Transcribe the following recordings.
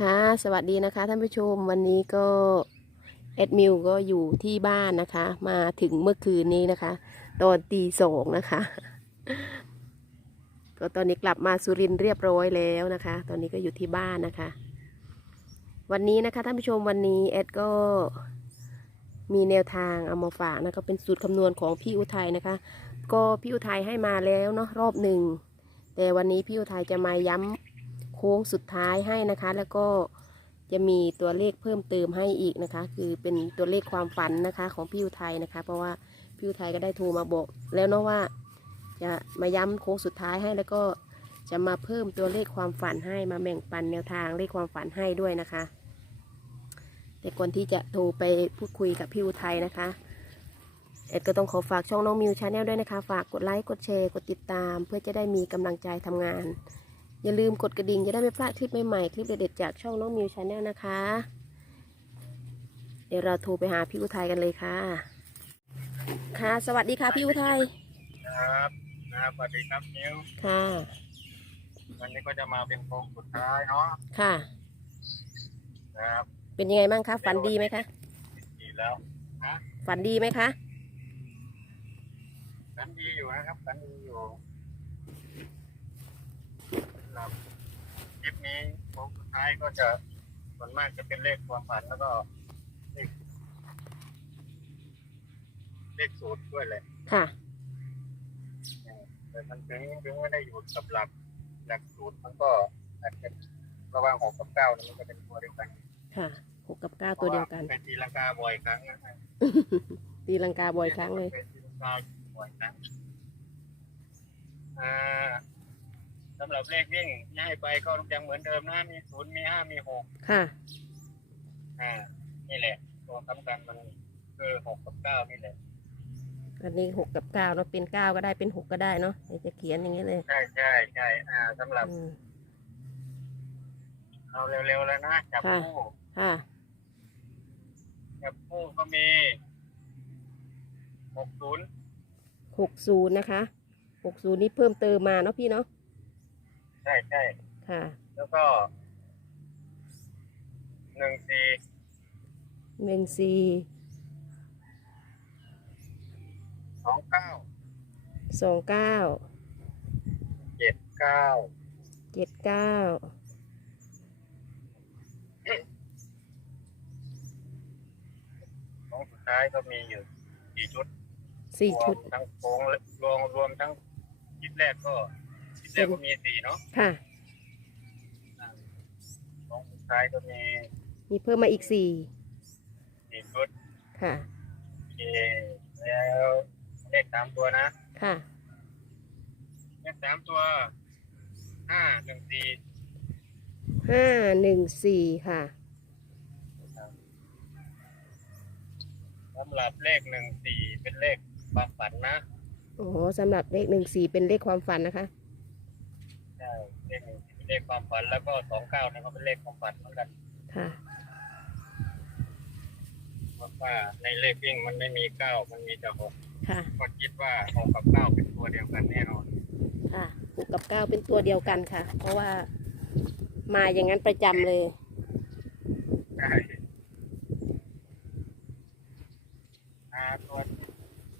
ค่ะ สวัสดีนะคะท่านผู้ชมวันนี้ก็แอดมิวก็อยู่ที่บ้านนะคะ มาถึงเมื่อคืนนี้นะคะ ตอนตีสองนะคะ ก็ตอนนี้กลับมาสุรินเรียบร้อยแล้วนะคะ ตอนนี้ก็อยู่ที่บ้านนะคะ วันนี้นะคะท่านผู้ชมวันนี้แอดก็มีแนวทางเอามาฝากนะก็เป็นสูตรคำนวณของพี่อุทัยนะคะ ก็พี่อุทัยให้มาแล้วเนาะรอบหนึ่งแต่วันนี้พี่อุทัยจะมาย้ำ โค้งสุดท้ายให้นะคะ แล้วก็จะมีตัวเลขเพิ่มเติมให้อีกนะคะ คือเป็นตัวเลขความฝันนะคะของพี่อุทัยนะคะ เพราะว่าพี่อุทัยก็ได้โทรมาบอก แล้วเนาะว่า จะมาย้ำโค้งสุดท้ายให้แล้วก็จะมาเพิ่มตัวเลขความฝันให้มาแบ่งปันแนวทางเลขความฝันให้ด้วยนะคะ แต่ก่อนที่จะโทรไปพูดคุยกับพี่อุทัยนะคะเอ็ดก็ต้องขอฝากช่องน้องมิวชาแนลด้วยนะคะ ฝากกดไลค์ กดแชร์ กดติดตาม เพื่อจะได้มีกำลังใจทำงาน อย่าลืมกดกระดิ่งจะได้ไม่พลาดคลิปใหม่ๆ คลิปเด็ดๆจากช่องน้องมิวชาแนลนะคะ เดี๋ยวเราโทรไปหาพี่อุทัยกันเลยค่ะ ค่ะ สวัสดีค่ะพี่อุทัยครับนะครับสวัสดีครับนิวค่ะ วันนี้ก็จะมาเป็นโค้งสุดท้ายเนาะค่ะนะครับเป็นยังไงบ้างคะฝันดีไหมคะดีแล้วฮะฝันดีไหมคะฝันดีอยู่นะครับฝันดีอยู่ สำหรับคลิปนี้โค้งสุดท้ายก็จะส่วนมากจะเป็นเลขความฝันแล้วก็เลขเลขสูตรด้วยแหละค่ะ แต่มันถึงถึงไม่ได้อยู่กับหลักหลักสูตรมันก็อาจจะระหว่างหกกับเก้านี่มันก็เป็นตัวเดียวกันค่ะหกกับเก้าตัวเดียวกัน พราะาเป็นตีลังกาบ่อยครั้งนะฮะตีลังกาบ่อยครั้งเลยเป็นตีลังกาบ่อยครั้งอ่า สำหรับเลขวิ่งที่ให้ไปก็ยังเหมือนเดิมนะมีศูนย์มีห้ามีหกค่ะ อ่า นี่แหละ ตัวสำคัญมันคือหกกับเก้านี่แหละอันนี้หกกับเก้าเนาะเป็นเก้าก็ได้เป็นหกก็ได้เนาะเดี๋ยวจะเขียนอย่างนี้เลยใช่ใช่ใช่อ่าสำหรับอืมเอาเร็วๆแล้วนะจับค่ะคู่ค่ะ จับคู่ก็มีหกศูนย์หกศูนย์นะคะหกศูนย์นี่เพิ่มเติมมาเนาะพี่เนาะ ใช่ใช่ค่ะแล้วก็หนึ่งสี่หนึ่งสี่สองเก้าสองเก้าเจ็ดเก้าเจ็ดเก้าของสุดท้ายก็มีอยู่สี่ชุดสี่ชุด รวมทั้งโค้งและรวมรวมทั้งชุดแรกก็ชุด แรกก็มีสี่เนาะค่ะ ของสุดท้ายก็มีมีเพิ่มมาอีกสี่สี่ชุดค่ะ โอเคแล้วเลขสามตัวนะค่ะ เลขสามตัวห้าหนึ่งสี่ห้าหนึ่งสี่ค่ะ สำหรับเลขหนึ่งสี่เป็นเลขความฝันนะ โอ้โหสำหรับเลขหนึ่งสี่เป็นเลขความฝันนะคะ ใช่เลขหนึ่งสี่เป็นเลขความฝันแล้วก็สองเก้าเนี่ยก็เป็นเลขความฝันเหมือนกันค่ะ เพราะว่าในเลขวิ่งมันไม่มีเก้ามันมีแต่หกค่ะ ก็คิดว่าหกกับเก้าเป็นตัวเดียวกันแน่นอนค่ะหกกับเก้าเป็นตัวเดียวกันค่ะ เพราะว่ามาอย่างนั้นประจำเลย ใช่อ่าตัวที่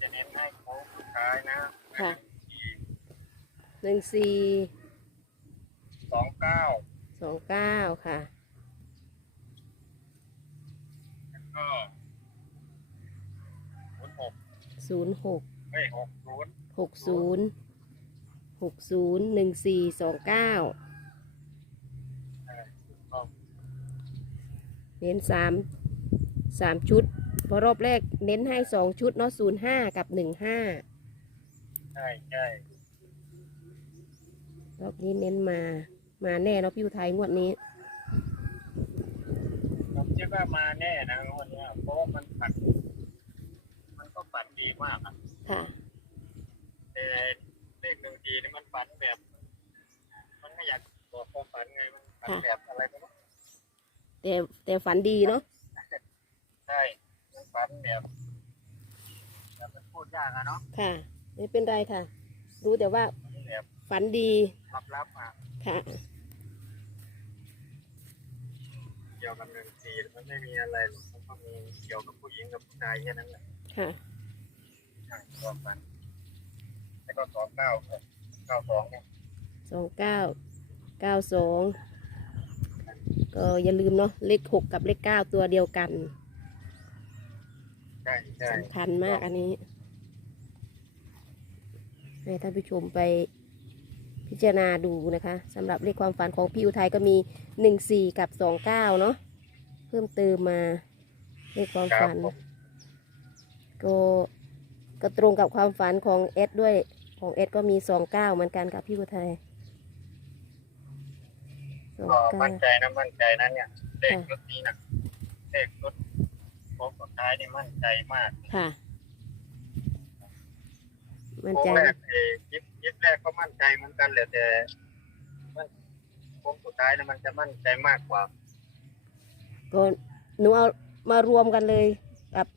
จะเน้นให้โค้งสุดท้ายนะค่ะ หนึ่งสี่สอง เก้าสองเก้าค่ะ แล้วก็ศูนย์หกศูนย์หกเฮ้ยหกศูนย์หกศูนย์หกศูนย์หนึ่งสี่สองเก้าเออถูกต้องเน้นสามสามชุดเพราะรอบแรกเน้นให้สองชุดเนาะศูนย์ห้ากับหนึ่งห้าใช่ใช่รอบนี้เน้นมา มาแน่เนาะพี่อุทัยงวดนี้ ผมคิดว่ามาแน่นะงวันนี้ยเพราะว่ามันฝันมันก็ฝันดีมากอะค่ะ แต่เลขหนึ่งทีนี่มันฝันแบบ มันไม่อยากบอกความฝันไงมันฝันแบบอะไรไม่รู้แต่แต่ฝันดีเนาะ ใช่มันฝันแบบแบบมันพูดยากอะเนาะค่ะ ไม่เป็นไรค่ะ รู้แต่ว่า มันแบบ ฝันดีลับๆอะค่ะกี่ยวกับหนึ่งสี่มันไม่มีอะไรหรอกมันก็มีเกี่ยวกับผู้หญิงกับผู้ชายแค่นั้นแหละค่ะใช่ความฝันแล้วก็สองเก้าเก้าสองเนี่ยสองเก้าเก้าสองก็อย่าลืมเนาะเลขหกกับเลขเก้าตัวเดียวกันใช่ใช่สำคัญมากอันนี้ให้ท่านผู้ชมไป พิจารณาดูนะคะสำหรับเลขความฝันของพี่อุทัยก็มีหนึ่งสี่กับสองเก้าเนาะเพิ่มเติมมาเลขความครับฝัน ผมก็ก็ตรงกับความฝันของเอสด้วยของเอสก็มีสองเก้าเหมือนกันกับพี่อุทัยสองก็เก้า มั่นใจนะมั่นใจนะเนี่ยเลขรถนี้นะเลขรถโค้งสุดท้ายนี่มั่นใจมากค่ะ มั่นโค้ใจงแรกเอยิบ ยิบแรกก็มั่นใจเหมือนกันแหละแต่มันโค้งสุดท้ายเนี่ยมันจะมั่นใจมากกว่า ก็หนูเอามารวมกันเลยกับ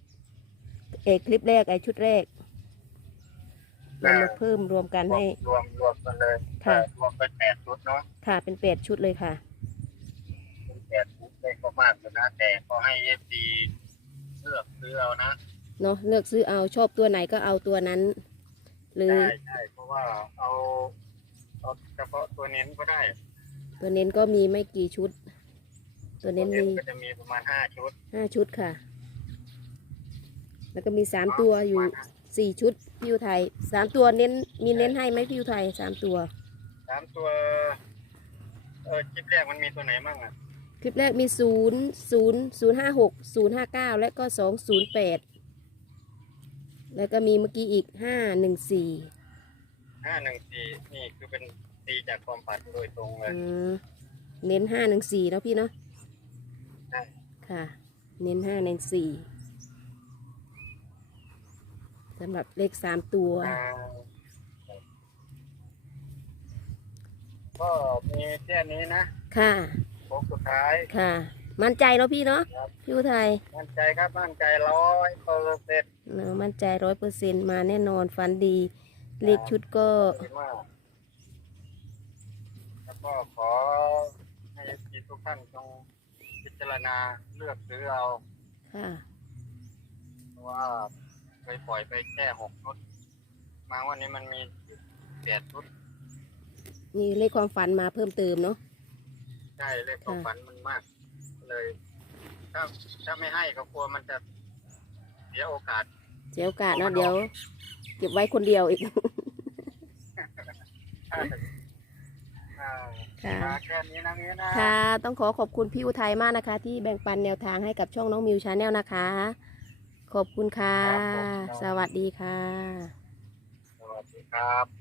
เอกคลิปแรกไอชุดแรกมันมาเพิ่มรวมกันรวให้ มรวมรวมกันเลยค่ะ รวมเป็นแปดชุดเนาะค่ะเป็นแปดชุดเลยค่ะ เป็นแปดชุดเลขก็มากอยู่นะ แต่ก็ให้เอฟซีเลือกซื้อเอานะ เนาะเลือกซื้อเอาชอบตัวไหนก็เอาตัวนั้น หรือใช่ใช่เพราะว่าเอาเอาเฉพาะตัวเน้นก็ได้ตัวเน้นก็มีไม่กี่ชุด ตัวเน้นมีก็จะมีประมาณห้าชุดห้าชุดค่ะ แล้วก็มีสามตัวอยู่สี่ชุดพี่อุทัยสามตัวเน้นมีเน้นให้ไหมพี่อุทัยสามตัวสามตัวเออคลิปแรกมันมีตัวไหนบ้างอะคลิปแรกมีศูนย์ศูนย์ศูนย์ห้าหกศูนย์ห้าเก้าและก็สองศูนย์แปด แล้วก็มีเมื่อกี้อีกห้าหนึ่งสี่ห้าหนึ่งสี่นี่คือเป็นตีจากความฝันโดยตรงเลยเน้นห้าหนึ่งสี่แล้วพี่เนาะใช่ค่ะ เน้นห้าเน้นสี่สำหรับเลขสามตัวอ่าก็มีแค่นี้นะ ค่ะโค้งสุดท้าย ค่ะ มั่นใจเนาะพี่เนาะครับพี่อุทัยมั่นใจครับมั่นใจร้อยเปอร์เซ็นต์เนอะมั่นใจร้อยเปอร์เซ็นมาแน่นอนฟันดี เลขชุดก็ดีมากแล้วก็ขอให้ทีทุกท่านจงพิจารณาเลือกซื้อเอาค่ะเพราะว่าเคยปล่อยไปแค่หกชุด มาวันนี้มันมีแปดชุดนี่เลขความฝันมาเพิ่มเติมเนาะใช่เลขความฝันมันมาก เลย ถ้าถ้าไม่ให้ก็กลัวมันจะเสียโอกาส เสียโอกาสเนาะเดี๋ยว เก็บไว้คนเดียวอีกอ่าค่ะ มาแค่นี้นะนี้นะ ค่ะ ต้องขอขอบคุณพี่อุทัยมากนะคะ ที่แบ่งปันแนวทางให้กับช่องน้องมิวชาแนลนะคะ ขอบคุณค่ะสวัสดีค่ะ สวัสดีครับ